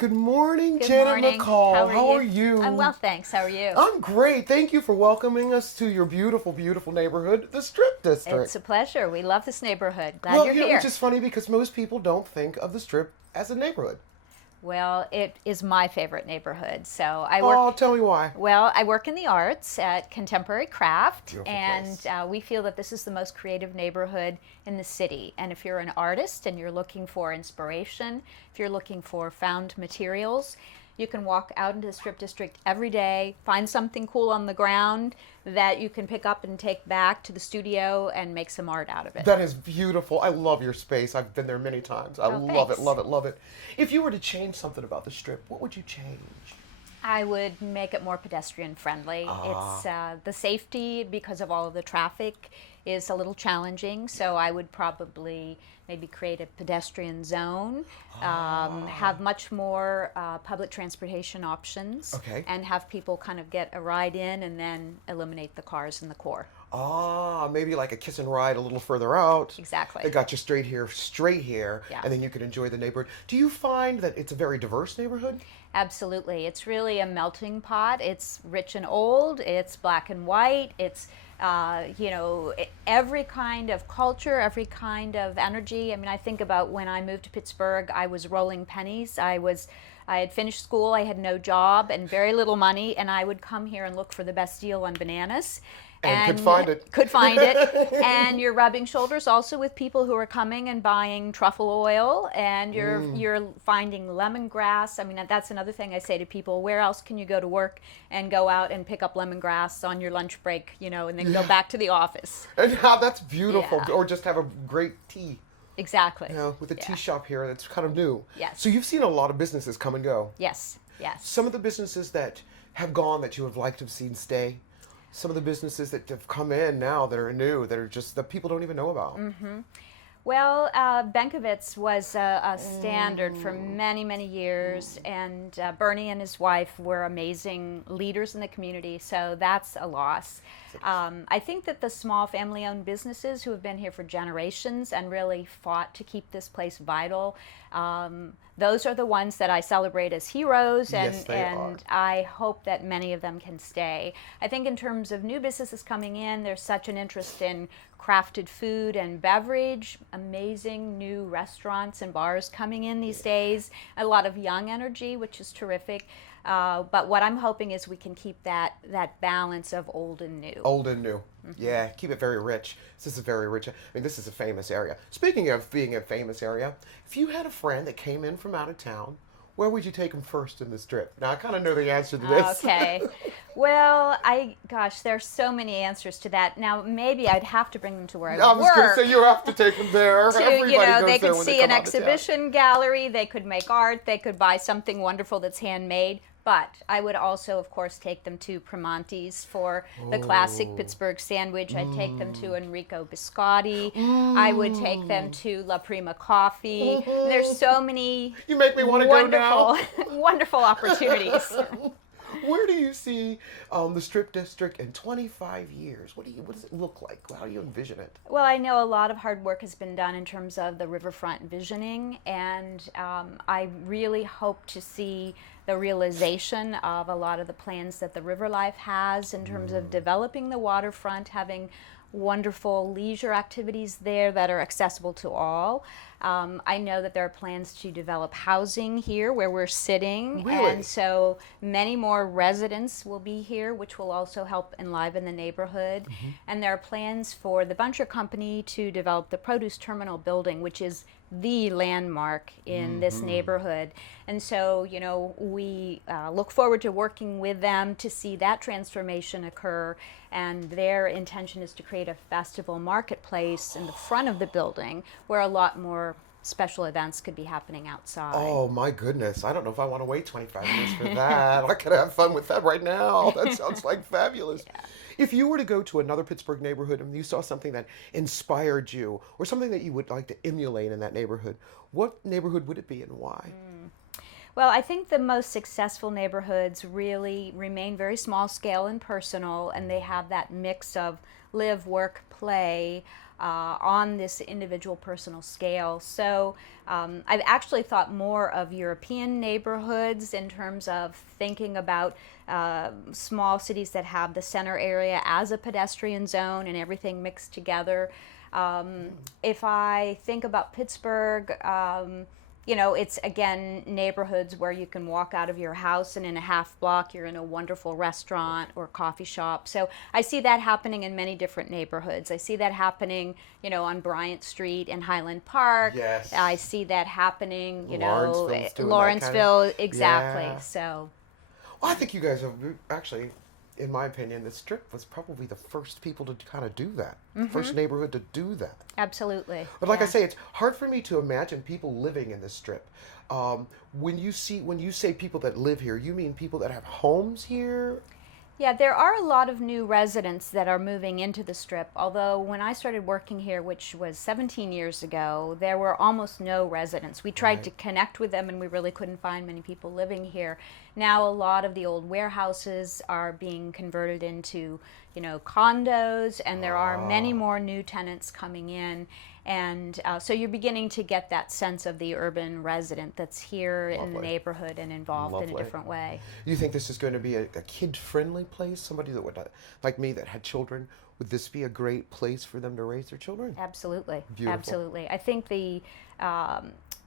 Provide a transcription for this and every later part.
Good morning, Good Janet morning. McCall. How are you? I'm well, thanks. How are you? I'm great. Thank you for welcoming us to your beautiful, beautiful neighborhood, the Strip District. It's a pleasure. We love this neighborhood. Glad you're here. Which is funny because most people don't think of the Strip as a neighborhood. Well, it is my favorite neighborhood. So Tell me why. Well, I work in the arts at Contemporary Craft, Beautiful and place. we feel that this is the most creative neighborhood in the city. And if you're an artist and you're looking for inspiration, if you're looking for found materials, you can walk out into the Strip District every day, find something cool on the ground that you can pick up and take back to the studio and make some art out of it. That is beautiful. I love your space. I've been there many times. I love it, thanks. love it, love it. If you were to change something about the Strip, what would you change? I would make it more pedestrian friendly. It's the safety, because of all of the traffic, is a little challenging. So I would probably maybe create a pedestrian zone, have much more public transportation options, and have people kind of get a ride in and then eliminate the cars in the core. Maybe like a kiss and ride a little further out. Exactly. They got you straight here, Yeah. and then you can enjoy the neighborhood. Do you find that it's a very diverse neighborhood? Absolutely. It's really a melting pot. It's rich and old. It's black and white. It's, every kind of culture, every kind of energy. I mean, I think about when I moved to Pittsburgh, I was rolling pennies. I had finished school, I had no job and very little money, and I would come here and look for the best deal on bananas. And could find it. Could find it. And you're rubbing shoulders also with people who are coming and buying truffle oil, and you're finding lemongrass. I mean, that's another thing I say to people. Where else can you go to work and go out and pick up lemongrass on your lunch break, and then go back to the office? And how that's beautiful. Yeah. Or just have a great tea. Exactly. With a tea shop here that's kind of new. Yes. So you've seen a lot of businesses come and go. Yes. Some of the businesses that have gone that you would like to have seen stay. Some of the businesses that have come in now that are new, that are just, that people don't even know about. Mm-hmm. Well, Benkovitz was a standard for many, many years, and Bernie and his wife were amazing leaders in the community, so that's a loss. I think that the small family-owned businesses who have been here for generations and really fought to keep this place vital, those are the ones that I celebrate as heroes, and, Yes, they are. I hope that many of them can stay. I think in terms of new businesses coming in, there's such an interest in crafted food and beverage, amazing new restaurants and bars coming in these days, a lot of young energy, which is terrific. But what I'm hoping is we can keep that balance of old and new. Old and new. Mm-hmm. Yeah, keep it very rich. This is very rich. I mean, this is a famous area. Speaking of being a famous area, if you had a friend that came in from out of town, where would you take them first in the Strip? Now, I kind of know the answer to this. Okay. Well, there's so many answers to that. Now, maybe I'd have to bring them to where I work. I was going to say you have to take them there. Everybody goes they there could when see they an come out of town. exhibition gallery, they could make art, they could buy something wonderful that's handmade. But I would also, of course, take them to Primanti's for the classic Pittsburgh sandwich. I'd take them to Enrico Biscotti. I would take them to La Prima Coffee. There's so many You make me want to go now. wonderful opportunities. Where do you see the Strip District in 25 years? What does it look like? How do you envision it? Well, I know a lot of hard work has been done in terms of the riverfront visioning, and I really hope to see the realization of a lot of the plans that the River Life has in terms of developing the waterfront, having wonderful leisure activities there that are accessible to all. I know that there are plans to develop housing here where we're sitting. Really? And so many more residents will be here, which will also help enliven the neighborhood. Mm-hmm. And there are plans for the Buncher Company to develop the produce terminal building, which is the landmark in this neighborhood. And so, we look forward to working with them to see that transformation occur. And their intention is to create a festival marketplace in the front of the building where a lot more special events could be happening outside. Oh my goodness. I don't know if I want to wait 25 years for that. I could have fun with that right now. That sounds like fabulous. Yeah. If you were to go to another Pittsburgh neighborhood and you saw something that inspired you or something that you would like to emulate in that neighborhood, what neighborhood would it be and why? Well, I think the most successful neighborhoods really remain very small scale and personal, and they have that mix of live, work, play. on this individual personal scale. So I've actually thought more of European neighborhoods in terms of thinking about small cities that have the center area as a pedestrian zone and everything mixed together. If I think about Pittsburgh, you know, it's again neighborhoods where you can walk out of your house and in a half block you're in a wonderful restaurant or coffee shop. So I see that happening in many different neighborhoods. I see that happening, you know, on Bryant Street in Highland Park. Yes. I see that happening, you know, Lawrenceville's doing that Lawrenceville, kind of- exactly. Yeah. So Well, I think you guys have actually, in my opinion, the Strip was probably the first people to kind of do that. First neighborhood to do that. absolutely. But like I Yeah. say, it's hard for me to imagine people living in the Strip. When you say people that live here, you mean people that have homes here? Yeah, there are a lot of new residents that are moving into the Strip, although when I started working here, which was 17 years ago, there were almost no residents. We tried to connect with them and we really couldn't find many people living here. Now a lot of the old warehouses are being converted into, you know, condos, and there are many more new tenants coming in. And so you're beginning to get that sense of the urban resident that's here in the Lovely. neighborhood and involved in a Lovely. different way. You think this is going to be a kid-friendly place? Somebody that would, like me, that had children, would this be a great place for them to raise their children? Absolutely. Beautiful. Absolutely. I think the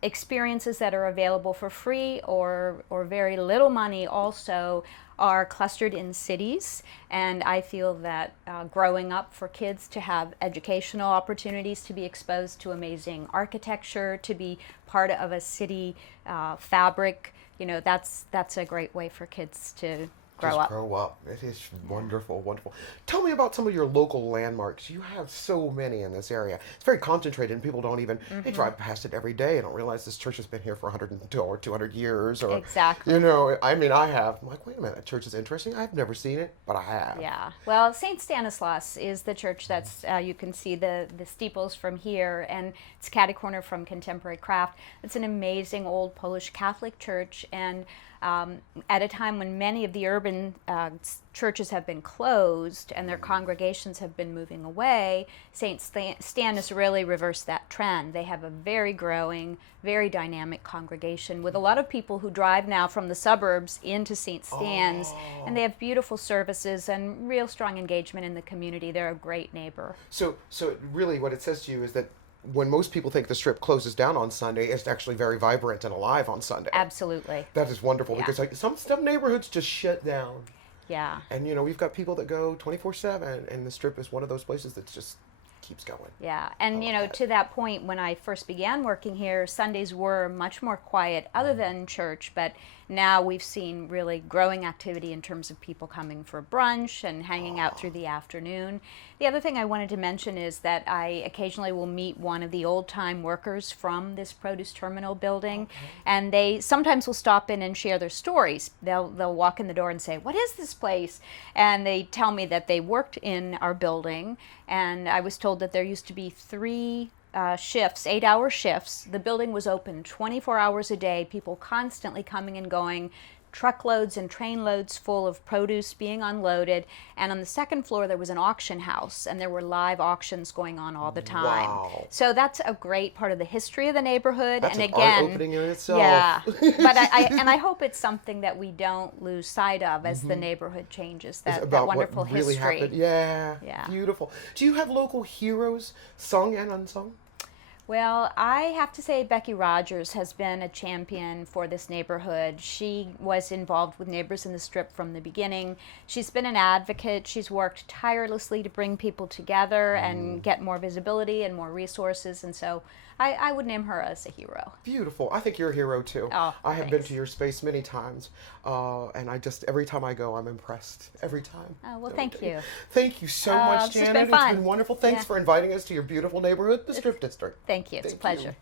experiences that are available for free or very little money also are clustered in cities, and I feel that growing up for kids to have educational opportunities, to be exposed to amazing architecture, to be part of a city fabric, you know, that's a great way for kids to grow up. Grow up. It is wonderful, wonderful. Tell me about some of your local landmarks. You have so many in this area. It's very concentrated, and people don't even, they drive past it every day and don't realize this church has been here for 100 or 200 years. Or, Exactly. You know, I mean, I have. I'm like, wait a minute, that church is interesting. I've never seen it, but I have. Yeah. Well, St. Stanislaus is the church that's, you can see the steeples from here, and it's catty-corner from Contemporary Craft. It's an amazing old Polish Catholic church, and at a time when many of the urban churches have been closed and their congregations have been moving away, St. Stan has really reversed that trend. They have a very growing, very dynamic congregation with a lot of people who drive now from the suburbs into St. Stan's, and they have beautiful services and real strong engagement in the community. They're a great neighbor. So really what it says to you is that when most people think the Strip closes down on Sunday, it's actually very vibrant and alive on Sunday. Absolutely. That is wonderful, Yeah. because like some neighborhoods just shut down. Yeah. And you know, we've got people that go 24/7, and the Strip is one of those places that just keeps going. Yeah, and you know, that. to that point, when I first began working here, Sundays were much more quiet other than church, but now we've seen really growing activity in terms of people coming for brunch and hanging out through the afternoon. The other thing I wanted to mention is that I occasionally will meet one of the old-time workers from this produce terminal building, and they sometimes will stop in and share their stories. They'll walk in the door and say, "What is this place?" And they tell me that they worked in our building, and I was told that there used to be 3 shifts, 8-hour shifts. The building was open 24 hours a day, people constantly coming and going, truckloads and trainloads full of produce being unloaded. And on the second floor, there was an auction house, and there were live auctions going on all the time. Wow. So that's a great part of the history of the neighborhood. That's and an again, eye-opening in itself. yeah, but I hope it's something that we don't lose sight of as the neighborhood changes. It's That about wonderful what really history. happened. Yeah. Yeah. Beautiful. Do you have local heroes, sung and unsung? Well, I have to say Becky Rogers has been a champion for this neighborhood. She was involved with Neighbors in the Strip from the beginning. She's been an advocate. She's worked tirelessly to bring people together and get more visibility and more resources, and so I would name her as a hero. Beautiful. I think you're a hero too. Oh, I have been thanks. to your space many times, and I just, every time I go, I'm impressed. Every time. Oh, well, thank you. Thank you so much, it's just Janet. been fun. It's been wonderful. Thanks Yeah. for inviting us to your beautiful neighborhood, the Strip District. Thank you. It's a Thank you. pleasure.